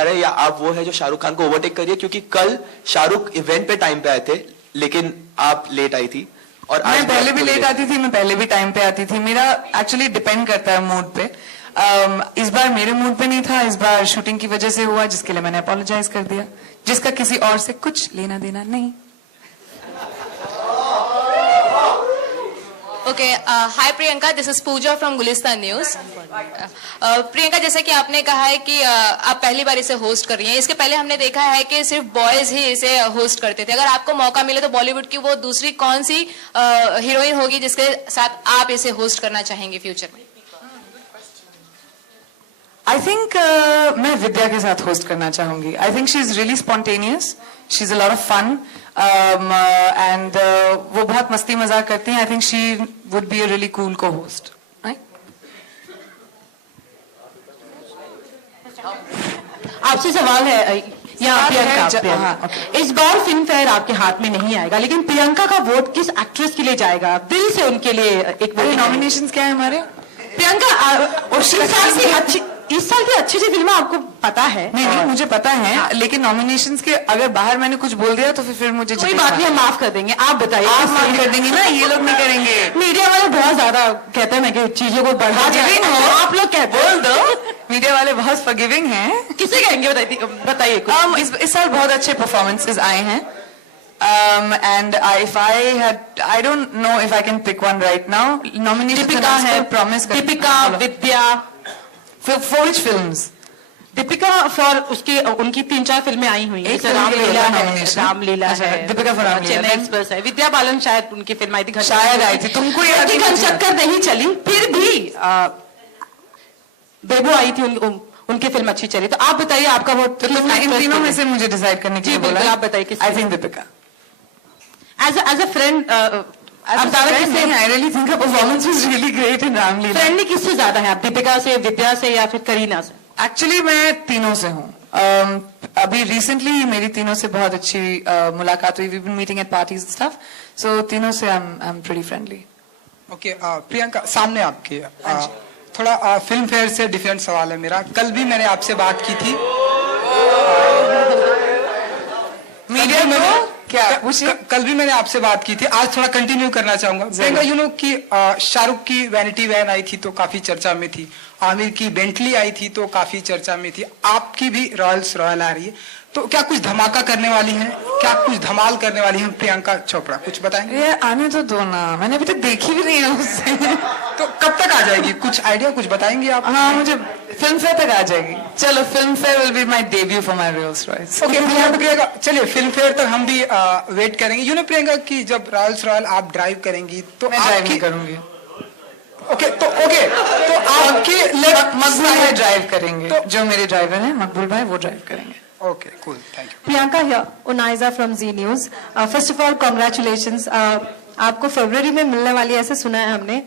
अरे या आप वो है जो शाहरुख खान को ओवरटेक करिए, क्योंकि कल शाहरुख इवेंट पे टाइम पे आए थे लेकिन आप लेट आई थी। और मैं पहले भी लेट आती थी, मैं पहले भी टाइम पे आती थी। मेरा एक्चुअली डिपेंड करता है मूड पे। इस बार मेरे मूड पे नहीं था, इस बार शूटिंग की वजह से हुआ, जिसके लिए मैंने अपोलोजाइज कर दिया, जिसका किसी और से कुछ लेना देना नहीं। Okay, hi Priyanka, this is Pooja from Gulistan news. Priyanka, जैसे कि आपने कहा है कि आप पहली बार इसे होस्ट कर रही हैं, इसके पहले हमने देखा है कि सिर्फ बॉयज ही इसे होस्ट करते थे। अगर आपको मौका मिले तो बॉलीवुड की वो दूसरी कौन सी हीरोइन होगी जिसके साथ आप इसे होस्ट करना चाहेंगे फ्यूचर में? आई थिंक मैं विद्या के साथ होस्ट करना चाहूंगी। I think she is really spontaneous, she is a lot of fun and वो बहुत मस्ती मजाक करती हैं। I think she would be a really cool co host. आपसे सवाल है यहाँ प्रियंका, इस बार फिल्म फेयर आपके हाथ में नहीं आएगा, लेकिन प्रियंका का वोट किस एक्ट्रेस के लिए जाएगा? दिल से उनके लिए एक नॉमिनेशंस क्या है हमारे? प्रियंका इस साल की अच्छी फिल्में आपको पता है? नहीं, मुझे पता है, लेकिन नॉमिनेशंस के अगर बाहर मैंने कुछ बोल दिया तो फिर मुझे कोई बात नहीं, हम माफ कर देंगे। आप बताइए। आप माफ कर देंगे ना, ये लोग नहीं करेंगे। मीडिया वाले बहुत ज्यादा कहते हैं कि चीजों को बढ़ा देंगे, आप लोग कहते हैं। बोल दो, मीडिया वाले बहुत फॉरगिविंग हैं। किसे कहेंगे बताइए। इस साल बहुत अच्छे परफॉर्मेंसेस आए हैं। And if I don't know if I can pick one right now. Nomination Deepika है, promise Deepika, Vidya, for which films? Deepika for उनकी 3-4 फिल्में आई हुई हैं। रामलीला है, दीपिका फॉर रामलीला, चेन्नई एक्सप्रेस है, विद्या बालन शायद उनकी फिल्म आई थी, शायद आई थी, तुमको याद चक्कर नहीं चली, फिर भी बेबो आई थी, उनकी फिल्म अच्छी चली। तो आप बताइए आपका वोट। तो इन तीनों में से मुझे डिसाइड करने के लिए बोला। आप बताइए किस? I think Deepika. As a friend, I really think her performance was really great in Ramlila. Friendly किससे ज्यादा है आप, दीपिका से, विद्या से या फिर करीना से? एक्चुअली मैं तीनों से हूँ। अभी रिसेंटली मेरी तीनों से बहुत अच्छी मुलाकात हुई। We been meeting at parties and stuff, so तीनों से I am pretty friendly. Okay, Priyanka सामने आपके थोड़ा फिल्म फेयर से डिफरेंट सवाल है मेरा। कल भी मैंने आपसे बात की थी। मीडिया में क्या कल भी मैंने आपसे बात की थी, आज थोड़ा कंटिन्यू करना चाहूंगा। प्रियंका, यू नो कि शाहरुख की वैनिटी वैन आई थी तो काफी चर्चा में थी, आमिर की बेंटली आई थी तो काफी चर्चा में थी, आपकी भी रॉयल्स रॉयल आ रही है, तो क्या कुछ धमाका करने वाली हैं, क्या कुछ धमाल करने वाली हैं प्रियंका चोपड़ा? कुछ बताएंगे? ये आने तो दो ना, मैंने अभी तक देखी भी नहीं है उससे। तो कब तक आ जाएगी? कुछ आइडिया कुछ बताएंगे आप? हाँ, मुझे फिल्म फेयर तक आ जाएगी। चलो, Filmfare will be my debut for my roles royals. Okay Priyanka, चलिए फिल्म फेयर तक हम भी वेट करेंगे। यू नो प्रियंका कि जब रॉयल्स रॉयल आप ड्राइव करेंगे तो मैं ड्राइव नहीं करूंगी। ओके तो आपके मकबूल भाई ड्राइव करेंगे, तो जो मेरे ड्राइवर हैं मकबूल भाई, वो ड्राइव करेंगे। Okay, cool, thank you. Priyanka here, Unaiza from Zee news. First of all congratulations, आपको फरवरी में मिलने वाली ऐसे सुना है हमने।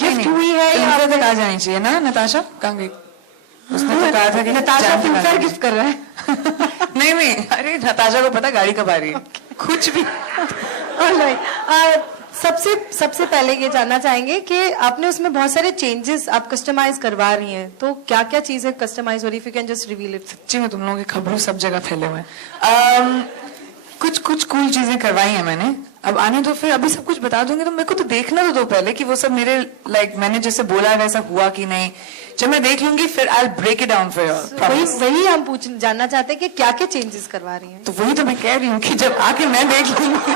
गिफ्ट हुई है या तक आ जानी चाहिए ना? नताशा कहाँ गई? उसने तो कहा था कि नताशा फिल्म फेयर गिफ्ट कर रहा है। नहीं, अरे नताशा को पता गाड़ी कब आ रही है। कुछ भी। सबसे पहले ये जानना चाहेंगे कि आपने उसमें बहुत सारे चेंजेस आप कस्टमाइज करवा रही हैं, तो क्या क्या चीजें कस्टमाइज हो रही है? If you can just reveal it. सच्ची में तुम लोगों की खबरों सब जगह फैले हुए हैं। कुछ कूल चीजें करवाई हैं मैंने। अब आने दो, फिर अभी सब कुछ बता दूंगी, तो मेरे को तो देखना तो दो पहले कि वो सब मेरे मैंने जैसे बोला है वैसा हुआ कि नहीं। जब मैं देख लूंगी फिर I will break it down for you. वही हम जानना चाहते हैं कि क्या क्या चेंजेस करवा रही हैं। तो वही तो मैं कह रही हूँ कि जब आके मैं देख लूंगी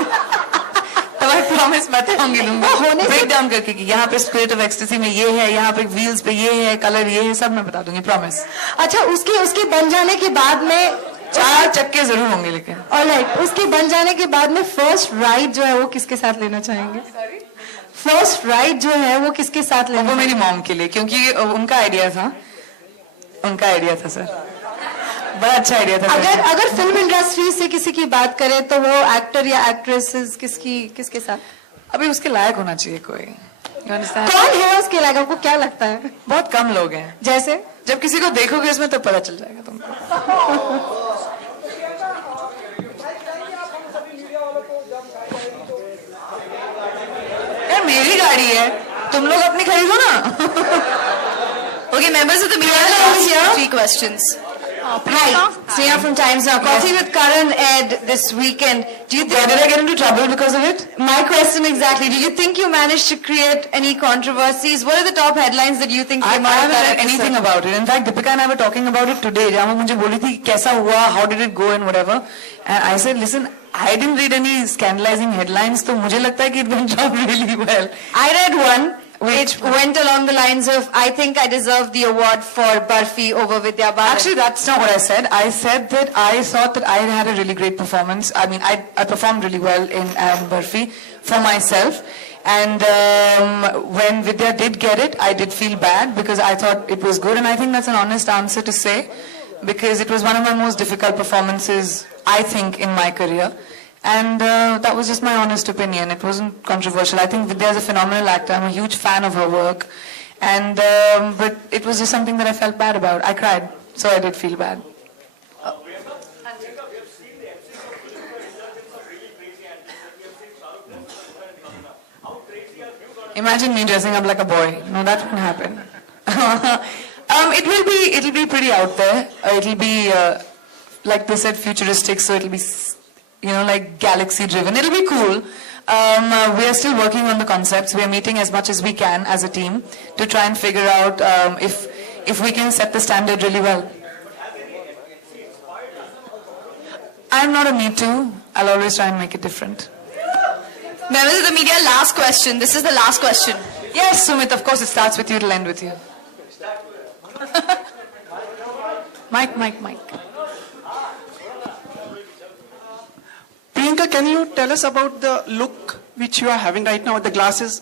तो मैं प्रॉमिस बताऊंगी, ब्रेक डाउन करके कि यहाँ पे स्पिरिट ऑफ एक्सटेसी में ये है, यहाँ पे व्हील्स पे ये है, कलर ये है, सब मैं बता दूंगी, प्रॉमिस। अच्छा, उसके बन जाने के बाद में 4 चक्के जरूर होंगे, लेकिन ऑलराइट, उसके बन जाने के बाद में फर्स्ट राइड जो है वो किसके साथ लेना चाहेंगे? फर्स्ट राइड जो है वो किसके साथ लेना? वो मेरी मॉम के लिए, क्योंकि उनका आइडिया था सर, बड़ा अच्छा आइडिया था। अगर फिल्म इंडस्ट्री से किसी की बात करें तो वो एक्टर या एक्ट्रेसेस किसके साथ? अभी उसके लायक होना चाहिए कोई। कौन है उसके लायक? आपको क्या लगता है? बहुत कम लोग हैं। जैसे जब किसी को देखोगे इसमें तो पता चल जाएगा तुमको। यार मेरी गाड़ी है, तुम लोग अपनी खरीदो ना। Okay, members of the media, 3 questions. Hi, Sneha from Times Now. Coffee with Karan aired this weekend. Do you think? Did I get into trouble because of it? My question exactly. Do you think you managed to create any controversies? What are the top headlines that you think I came out of haven't that read anything episode? about it. In fact, Deepika and I were talking about it today. जहाँ वो मुझे बोली थी कैसा हुआ, how did it go and whatever. And I said, listen, I didn't read any scandalizing headlines. तो मुझे लगता है कि it went down really well. I read one. Which went along the lines of, I think I deserve the award for Barfi over Vidya Balan. Actually, that's not what I said. I said that I thought that I had a really great performance. I mean, I performed really well in Barfi for myself. And when Vidya did get it, I did feel bad because I thought it was good. And I think that's an honest answer to say because it was one of my most difficult performances, I think, in my career. And that was just my honest opinion. It wasn't controversial. I think Vidya is a phenomenal actor. I'm a huge fan of her work. And but it was just something that I felt bad about. I cried, so I did feel bad. Imagine me dressing up like a boy. No, that won't happen. It'll be pretty out there. It'll be like they said, futuristic. So it'll be, like galaxy driven. It'll be cool. We are still working on the concepts. We are meeting as much as we can as a team to try and figure out if we can set the standard really well. I'm not a me too. I'll always try and make it different. Members of the media, last question. This is the last question. Yes, Sumit, of course it starts with you, it'll end with you. Mike. Priyanka, can you tell us about the look which you are having right now with the glasses?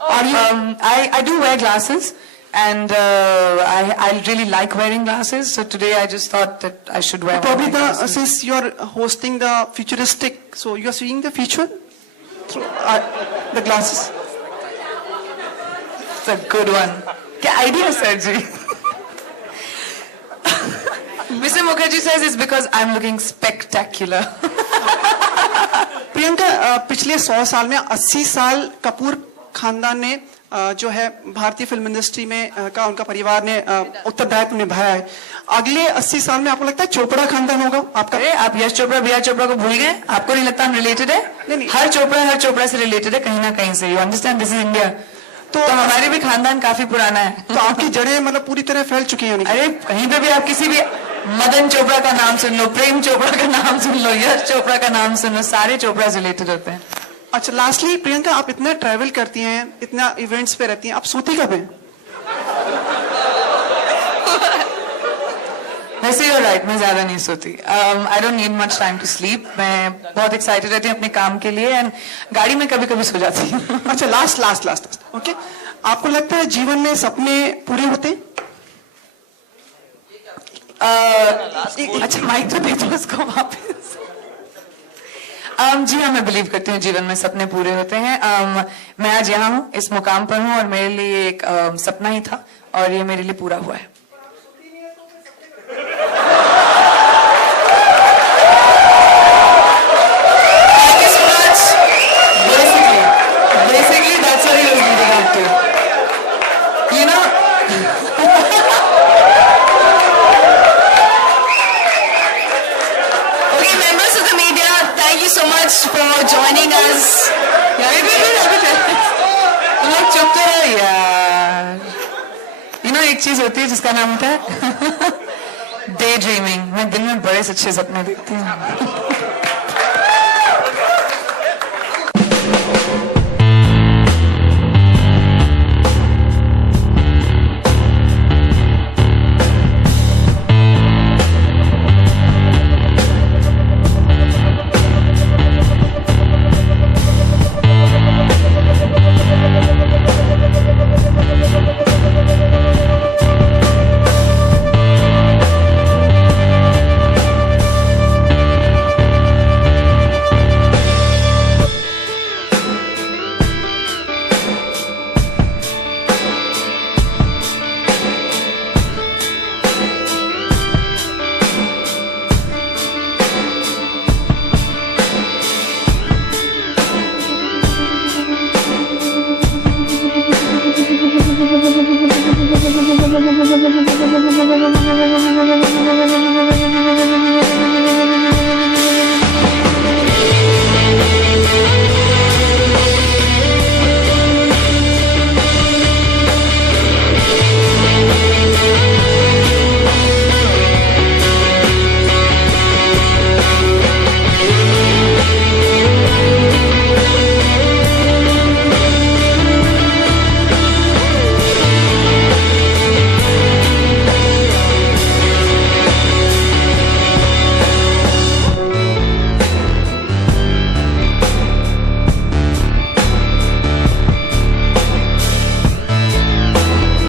I do wear glasses and I really like wearing glasses. So today I just thought that I should wear Probably one of my glasses. since you're hosting the futuristic, so you're seeing the future through the glasses. It's a good one. Kya idea, Sergi? Mr. Mukherjee says it's because I'm looking spectacular. Priyanka, पिछले 100 साल में 80 साल कपूर खानदान ने जो है भारतीय film industry में का उनका परिवार ने उत्तरदायित्व निभाया है. अगले 80 साल में आपको लगता है चोपड़ा खानदान होगा आपका? अरे आप यश चोपड़ा बिया चोपड़ा को भूल गए? आपको नहीं लगता हम रिलेटेड है? नहीं. हर चोपड़ा से रिलेटेड है कहीं ना कहीं से. You understand, this is India. तो हमारे भी खानदान काफी पुराना है. तो आपकी जड़ें मतलब पूरी तरह फैल चुकी हैं. अरे कहीं पे भी आप किसी भी मदन चोपड़ा का नाम सुन लो, प्रेम चोपड़ा का नाम सुन लो, यश चोपड़ा का नाम सुन लो, सारे चोपड़ा रिलेटेड होते हैं. अच्छा, लास्टली प्रियंका, आप इतना ट्रैवल करती हैं, इतना इवेंट्स पे रहती हैं, आप सोती कब हैं? वैसे you're right, मैं ज्यादा नहीं सोती. I don't need much time to sleep. मैं बहुत एक्साइटेड रहती हूँ अपने काम के लिए एंड गाड़ी में कभी कभी सो जाती हूँ. अच्छा, लास्ट ओके. आपको लगता है जीवन में सपने पूरे होते हैं? अच्छा माइक तो दे दो उसको वापस. जी हाँ, मैं बिलीव करती हूँ जीवन में सपने पूरे होते हैं. मैं आज यहाँ हूँ, इस मुकाम पर हूँ और मेरे लिए एक सपना ही था और ये मेरे लिए पूरा हुआ है. Thank you so much. Basically that's what he was leading up to. You know. Okay, members of the media, thank you so much for joining us. लोग चुप तो रहो यार. एक चीज होती है जिसका नाम होता है डे ड्रीमिंग. मैं दिन में बड़े अच्छे सपने देखती हूँ.